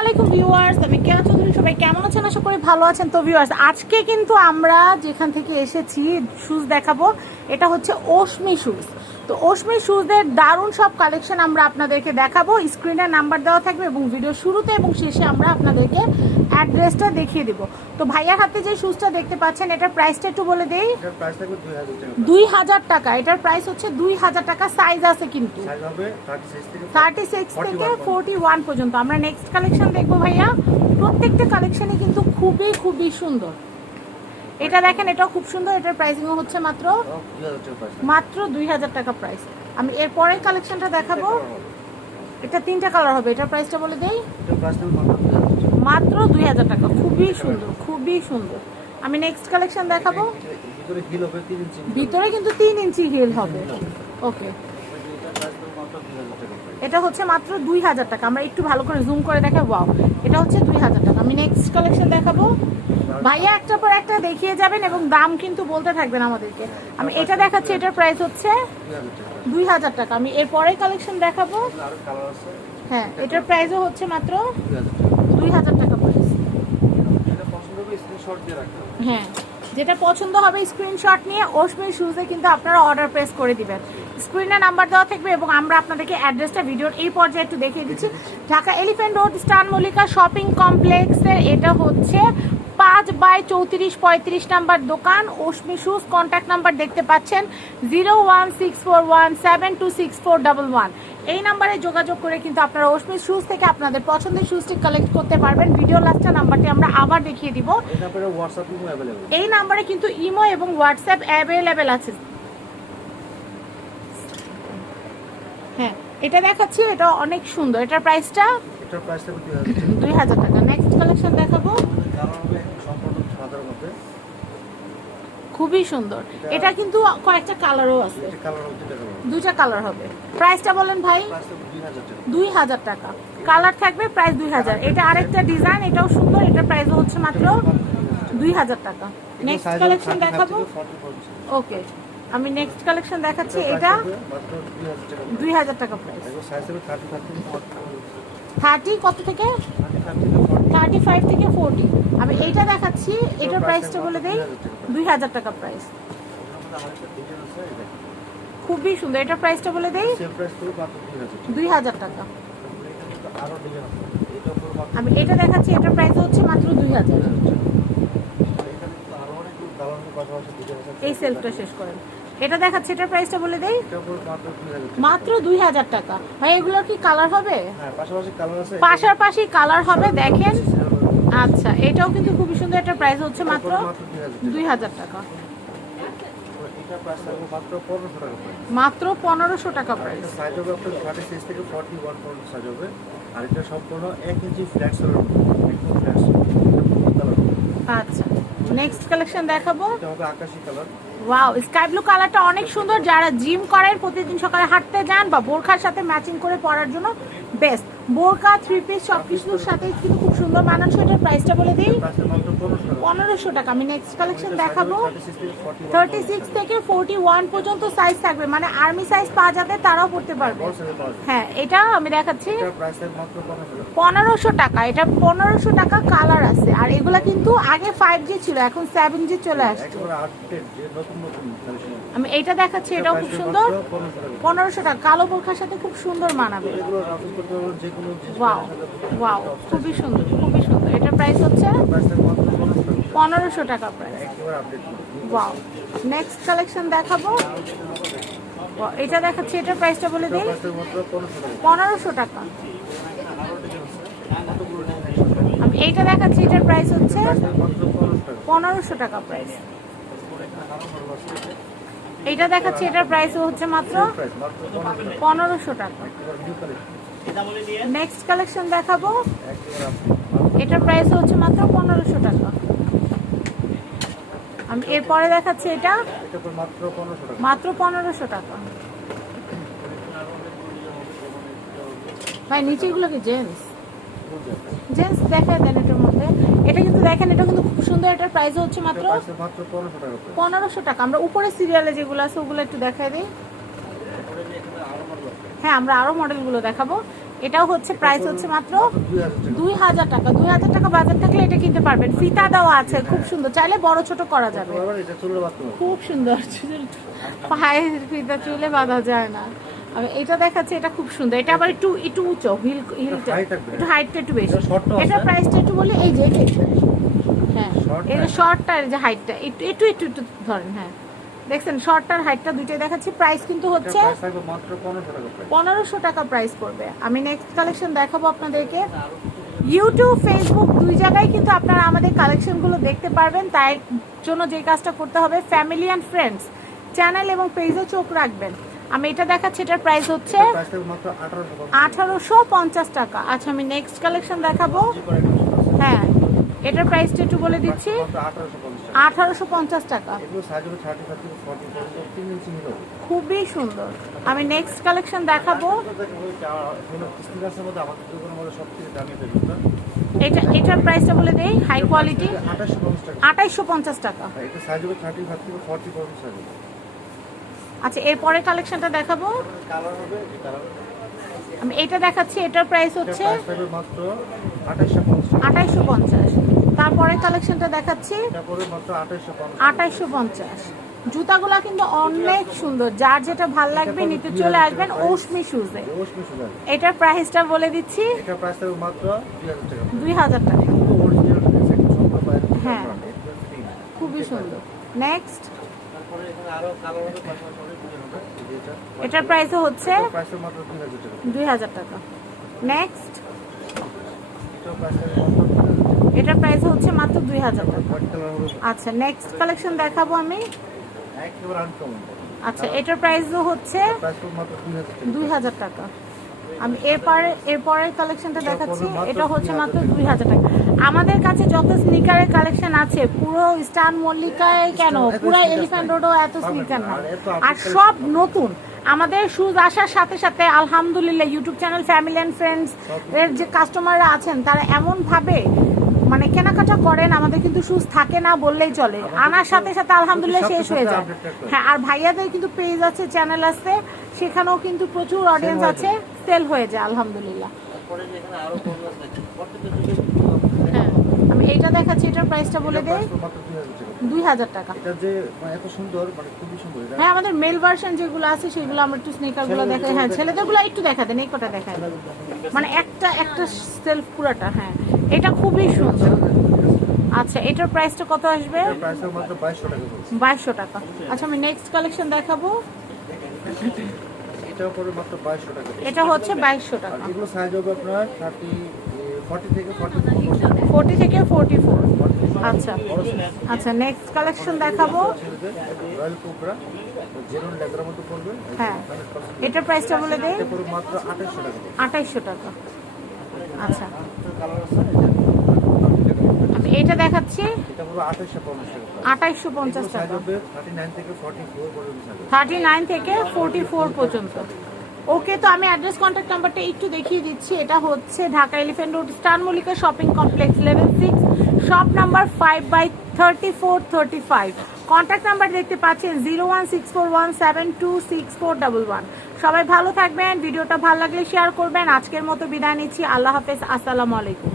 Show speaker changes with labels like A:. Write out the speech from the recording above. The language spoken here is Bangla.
A: আমি চৌধুরী, সবাই কেমন আছেন? ভালো আছেন। তো ভিউয়ার্স, আজকে কিন্তু আমরা যেখান থেকে এসেছি শুজ দেখাবো, এটা হচ্ছে ওশমি শুজ তো ওশমি শুজের দারুণ সব কালেকশন আমরা আপনাদেরকে দেখাবো। স্ক্রিনে নাম্বার দেওয়া থাকবে এবং ভিডিও শুরুতে এবং শেষে আমরা আপনাদেরকে অ্যাড্রেসটা দেখিয়ে দিব। তো ভাইয়ার হাতে যে শুজটা দেখতে পাচ্ছেন এটার প্রাইসটা একটু বলে দেই।
B: দুই হাজার টাকা।
A: এটার প্রাইস হচ্ছে দুই হাজার টাকা। সাইজ আছে কিন্তু।
B: সাইজ হবে থার্টি সিক্স থেকে
A: থার্টি
B: 41
A: ফোরটি ওয়ান পর্যন্ত। আমরা নেক্সট কালেকশন দেখব ভাইয়া। প্রত্যেকটা কালেকশনই কিন্তু খুবই খুবই সুন্দর। এটা দেখেন এটাও খুব সুন্দর এটার প্রাইসিংও হচ্ছে মাত্র মাত্র দুই হাজার টাকা প্রাইস আমি এর পরের কালেকশনটা দেখাবো। এটা তিনটা কালার হবে এটার প্রাইসটা বলে দেই।
B: মাত্র দুই হাজার টাকা।
A: খুবই সুন্দর খুবই সুন্দর। আমি নেক্সট কালেকশন দেখাবো।
B: ভিতরে
A: কিন্তু তিন ইঞ্চি হিল হবে। ওকে এটা হচ্ছে মাত্র দুই হাজার
B: টাকা।
A: আমরা একটু ভালো করে জুম করে দেখাবো ওয়াও এটা হচ্ছে দুই হাজার টাকা। আমি নেক্সট কালেকশন দেখাবো। ভাইয়া একটা পর একটা দেখিয়ে যাবেন এবং দাম কিন্তু বলতে থাকবেন আমাদেরকে। আমি এটা দেখাচ্ছি, এটার প্রাইস হচ্ছে
B: দুই হাজার টাকা।
A: আমি এর পরের কালেকশন দেখাবো। হ্যাঁ এটার প্রাইসও হচ্ছে মাত্র
B: দুই হাজার টাকা
A: প্রাইস হ্যাঁ যেটা পছন্দ হবে স্ক্রিনশট নিয়ে ওশমির শুজে কিন্তু আপনারা অর্ডার প্রেস করে দিবেন। স্ক্রিনে নাম্বার দেওয়া থাকবে এবং আমরা আপনাদেরকে অ্যাড্রেসটা ভিডিওর এই পর্যায়ে একটু দেখিয়ে দিচ্ছি। ঢাকা এলিফ্যান্ট রোড স্টান মল্লিকা শপিং কমপ্লেক্সের এটা হচ্ছে পাঁচ বাই চৌত্রিশ পঁয়ত্রিশ নাম্বার দোকান। ওশমি শুজ কন্ট্যাক্ট নাম্বার দেখতে পাচ্ছেন zero one six four one seven two six four double one. এই নাম্বারে যোগাযোগ করে কিন্তু আপনারা ওশমি শুজ থেকে আপনাদের পছন্দের শুজটি কালেক্ট করতে পারবেন। ভিডিও লাস্টের নাম্বারটি আমরা আবার দেখিয়ে দিব।
B: এই নাম্বারে কিন্তু
A: এই নাম্বারে কিন্তু ইমো এবং হোয়াটসঅ্যাপ অ্যাভেলেবেল আছে। হ্যাঁ এটা দেখাচ্ছি এটা অনেক সুন্দর। এটার প্রাইসটা
B: এটার প্রাইস থাকবে দুই
A: দুই হাজার টাকা। নেক্সট কালেকশন দেখাবো। খুবই সুন্দর। এটা কিন্তু কয়েকটা কালারও আছে।
B: দুইটা কালার
A: হবে। প্রাইসটা বলেন ভাই?
B: দুই হাজার টাকা।
A: কালার থাকবে প্রাইস দুই হাজার। এটা আরেকটা ডিজাইন এটাও সুন্দর। এটা প্রাইস হচ্ছে মাত্র দুই হাজার টাকা। নেক্সট কালেকশন দেখাবো। ওকে আমি নেক্সট কালেকশন দেখাচ্ছি এটা
B: দুই হাজার টাকা
A: প্রাইস
B: থার্টি
A: কত থেকে?
B: থার্টি ফাইভ থেকে ফর্টি
A: আমি এইটা দেখাচ্ছি এটার প্রাইসটা বলে দেই দুই হাজার টাকা। প্রাইস খুবই সুন্দর এটার প্রাইসটা বলে দেই
B: দুই হাজার
A: টাকা। আমি এটা দেখাচ্ছি এটার প্রাইস হচ্ছে মাত্র দুই হাজার। এই সেলফটা শেষ করেন। এটা দেখাচ্ছি এটার প্রাইসটা বলে দেই।
B: মাত্র দুই হাজার টাকা।
A: ভাই এগুলোর কি কালার হবে?
B: হ্যাঁ পাশাপাশি কালার আছে।
A: পাশাপাশি কালার হবে দেখেন। আচ্ছা এটাও কিন্তু খুবই সুন্দর এটার প্রাইস হচ্ছে মাত্র দুই হাজার টাকা।
B: মাত্র পনেরোশো টাকা price।
A: মাত্র পনেরোশো টাকা প্রাইস
B: সাইজ হবে আপনার থার্টি সিক্স থেকে ফর্টি ওয়ান পর্যন্ত সাইজ হবে। আর এটা সম্পূর্ণ এক ইঞ্চি ফ্ল্যাট সোলার একদম ফ্ল্যাট
A: আচ্ছা নেক্সট কালেকশন দেখাবো।
B: এটা হবে আকাশি কালার
A: ওয়াও স্কাই ব্লু কালারটা অনেক সুন্দর। যারা জিম করেন প্রতিদিন সকালে হাঁটতে যান বা বোরখার সাথে ম্যাচিং করে পরার জন্য বেস্ট বোরকা থ্রি পিস সব কিছুর সাথে কিন্তু খুব সুন্দর মানানসই এটার প্রাইসটা বলে দিই।
B: পনেরোশো টাকা।
A: আমি নেক্সট কালেকশন দেখাবো।
B: থার্টি সিক্স থেকে ফর্টি
A: ওয়ান পর্যন্ত সাইজ থাকবে। মানে আর্মি সাইজ পাওয়া যাবে, তারাও পড়তে পারবে। হ্যাঁ এটা আমি দেখাচ্ছি।
B: পনেরোশো টাকা।
A: এটা পনেরোশো টাকা কালার আছে। আর এগুলা কিন্তু আগে ফাইভ জি ছিল, এখন সেভেন জি চলে আসছে। আমি এইটা দেখাচ্ছি এটাও খুব সুন্দর।
B: মাত্র 1500 টাকা।
A: পনেরোশো টাকা। কালো বোরখার সাথে খুব সুন্দর মানাবে। ওয়াও ওয়াও খুবই সুন্দর খুবই সুন্দর। এটার প্রাইস হচ্ছে
B: পনেরোশো টাকা।
A: প্রাইস ওয়াও নেক্সট কালেকশন দেখাবো। এটা দেখাচ্ছি এটার প্রাইসটা বলে দিই।
B: পনেরোশো
A: টাকা। এইটা দেখাচ্ছি এটার প্রাইস হচ্ছে
B: পনেরোশো টাকা।
A: প্রাইস এইটা দেখাচ্ছি এটার প্রাইস হচ্ছে মাত্র
B: পনেরোশো। টাকা।
A: নেক্সট কালেকশন দেখাবো। এটার প্রাইস হচ্ছে মাত্র পনেরোশো টাকা। আমি এরপরে দেখাচ্ছি এটা।
B: এটা মাত্র পনেরোশো টাকা।
A: মাত্র পনেরোশো টাকা। ভাই নিচেগুলো কি জেন্টস। জেন্টস দেখায় দেন এটার মধ্যে। এটা কিন্তু দেখেন এটা কিন্তু খুব সুন্দর। এটার প্রাইস হচ্ছে মাত্র
B: পনেরোশো টাকা
A: আমরা উপরে সিরিয়ালে যেগুলো আছে ওগুলো একটু দেখাই দিই। হ্যাঁ আমরা আরও মডেলগুলো দেখাবো। এটাও হচ্ছে প্রাইস হচ্ছে মাত্র
B: দুই হাজার টাকা।
A: দুই হাজার টাকা। বাজার থাকলে এটা কিনতে পারবেন। ফিতা দেওয়া আছে খুব সুন্দর। চাইলে বড় ছোট করা যাবে। খুব সুন্দর। পায়ের ফিতা চুলে বাঁধা যায় না। আমি এটা দেখাচ্ছি এটা খুব সুন্দর। এটা আবার একটু একটু উঁচু হিল হিলটা। একটু হাইটটা একটু বেশি।
B: এটা।
A: এটা প্রাইসটা একটু বলি এই যে হ্যাঁ যে শর্টটা যে হাইটটা একটু একটু একটু একটু ধরেন হ্যাঁ। দেখছেন শর্টটার হাইটটা দুইটাই দেখাচ্ছি। প্রাইস কিন্তু হচ্ছে
B: টাকা প্রাইস
A: পনেরোশো টাকা প্রাইস পড়বে। আমি নেক্সট কালেকশন দেখাবো আপনাদেরকে। ইউটিউব ফেসবুক দুই জায়গায় কিন্তু আপনারা আমাদের কালেকশনগুলো দেখতে পারবেন। তাই জন্য যে কাজটা করতে হবে ফ্যামিলি অ্যান্ড ফ্রেন্ডস চ্যানেল এবং পেজে চোখ রাখবেন। আমি এটা দেখাচ্ছি এটার প্রাইস হচ্ছে
B: আঠারোশো
A: পঞ্চাশ। টাকা। আচ্ছা আমি নেক্সট কালেকশন দেখাবো। হ্যাঁ এটার প্রাইসটা একটু বলে দিচ্ছি।
B: আঠারোশো পঞ্চাশ টাকা।
A: খুবই সুন্দর। আমি নেক্সট কালেকশন দেখাবো।
B: এটা
A: এটার প্রাইসটা বলে দেই হাই কোয়ালিটি
B: আঠাশশো পঞ্চাশ টাকা।
A: আচ্ছা এরপরে কালেকশনটা দেখাবো। আমি এটা দেখাচ্ছি এটার প্রাইস হচ্ছে
B: আঠাশশো পঞ্চাশ।
A: তারপরে কালেকশনটা দেখাচ্ছি
B: আঠাশশো পঞ্চাশ।
A: জুতাগুলা কিন্তু অনেক সুন্দর যার যেটা ভালো লাগবে নিতে চলে আসবেন ওশমি শুজে এটার প্রাইসটা বলে দিচ্ছি
B: দুই হাজার টাকা।
A: হ্যাঁ। খুবই সুন্দর। নেক্সট এটার প্রাইসও হচ্ছে
B: এটার প্রাইস দুই হাজার টাকা।
A: নেক্সট
B: এটার প্রাইস
A: প্রাইস হচ্ছে মাত্র দুই হাজার টাকা। আচ্ছা নেক্সট কালেকশন দেখাবো আমি। আচ্ছা এটার প্রাইসও হচ্ছে
B: প্রাইস টাকা।
A: দুই হাজার টাকা। আমি এরপরে এরপরের কালেকশনটা দেখাচ্ছি। এটা হচ্ছে মাত্র দুই হাজার টাকা। আমাদের কাছে যত স্নিকারের কালেকশন আছে পুরো স্টার মল্লিকায় কেন? পুরো এলিফ্যান্ট রোডও এত স্নিকার না। আর সব নতুন। আমাদের শুজ আসার সাথে সাথে আলহামদুলিল্লাহ YouTube channel family and friends এর যে কাস্টমাররা আছেন তারা এমন ভাবে মানে কেনাকাটা করেন আমাদের কিন্তু শুজ থাকে না বললেই চলে। আনার সাথে সাথে আলহামদুলিল্লাহ শেষ হয়ে যায়। হ্যাঁ আর ভাইয়াদের কিন্তু পেজ আছে চ্যানেল আছে সেখানেও কিন্তু প্রচুর অডিয়েন্স আছে সেল হয়ে যায় আলহামদুলিল্লাহ
B: তারপরে যে এখানে আরও কোন আছে প্রত্যেকটা যুগে
A: হ্যাঁ আমি এইটা দেখাচ্ছি এটার প্রাইসটা বলে দেই।
B: দুই হাজার টাকা। এটা যে মানে এত সুন্দর মানে খুবই সুন্দর
A: হ্যাঁ আমাদের মেল ভার্সন যেগুলো আছে সেগুলো আমরা একটু স্নিকারগুলো দেখাই। হ্যাঁ ছেলেদেরগুলো একটু দেখা দেন এই কটা দেখায় মানে একটা একটা সেলফ পুরাটা হ্যাঁ। এটা খুবই সুন্দর। আচ্ছা এটার প্রাইসটা কত আসবে?
B: বাইশশো টাকা
A: আচ্ছা আমি নেক্সট কালেকশন দেখাবো। এটা হচ্ছে বাইশশো টাকা।
B: এগুলো সাইজ হবে আপনার থার্টি ফর্টি থেকে ফর্টি
A: ফোর আচ্ছা। আচ্ছা নেক্সট কালেকশন দেখাবো। হ্যাঁ। এটার প্রাইসটা বলে
B: টাকা।
A: আঠাইশশো টাকা। আচ্ছা।
B: এটা
A: আমি এটা দেখাচ্ছি।
B: এটা পুরো আঠাশশো পঞ্চাশ টাকা।
A: থার্টি নাইন থেকে ফোরটি ফোর পর্যন্ত। ওকে, তো আমি অ্যাড্রেস কন্ট্যাক্ট নাম্বারটা একটু দেখিয়ে দিচ্ছি। এটা হচ্ছে Dhaka elephant road star Mallika shopping complex level six shop number five by thirty four thirty five contact number দেখতে পাচ্ছেন zero one six four one seven two six four double one সবাই ভালো থাকবেন, ভিডিওটা ভালো লাগলে শেয়ার করবেন। আজকের মতো বিদায় নিচ্ছি, আল্লাহ হাফেজ, আসসালামু আলাইকুম।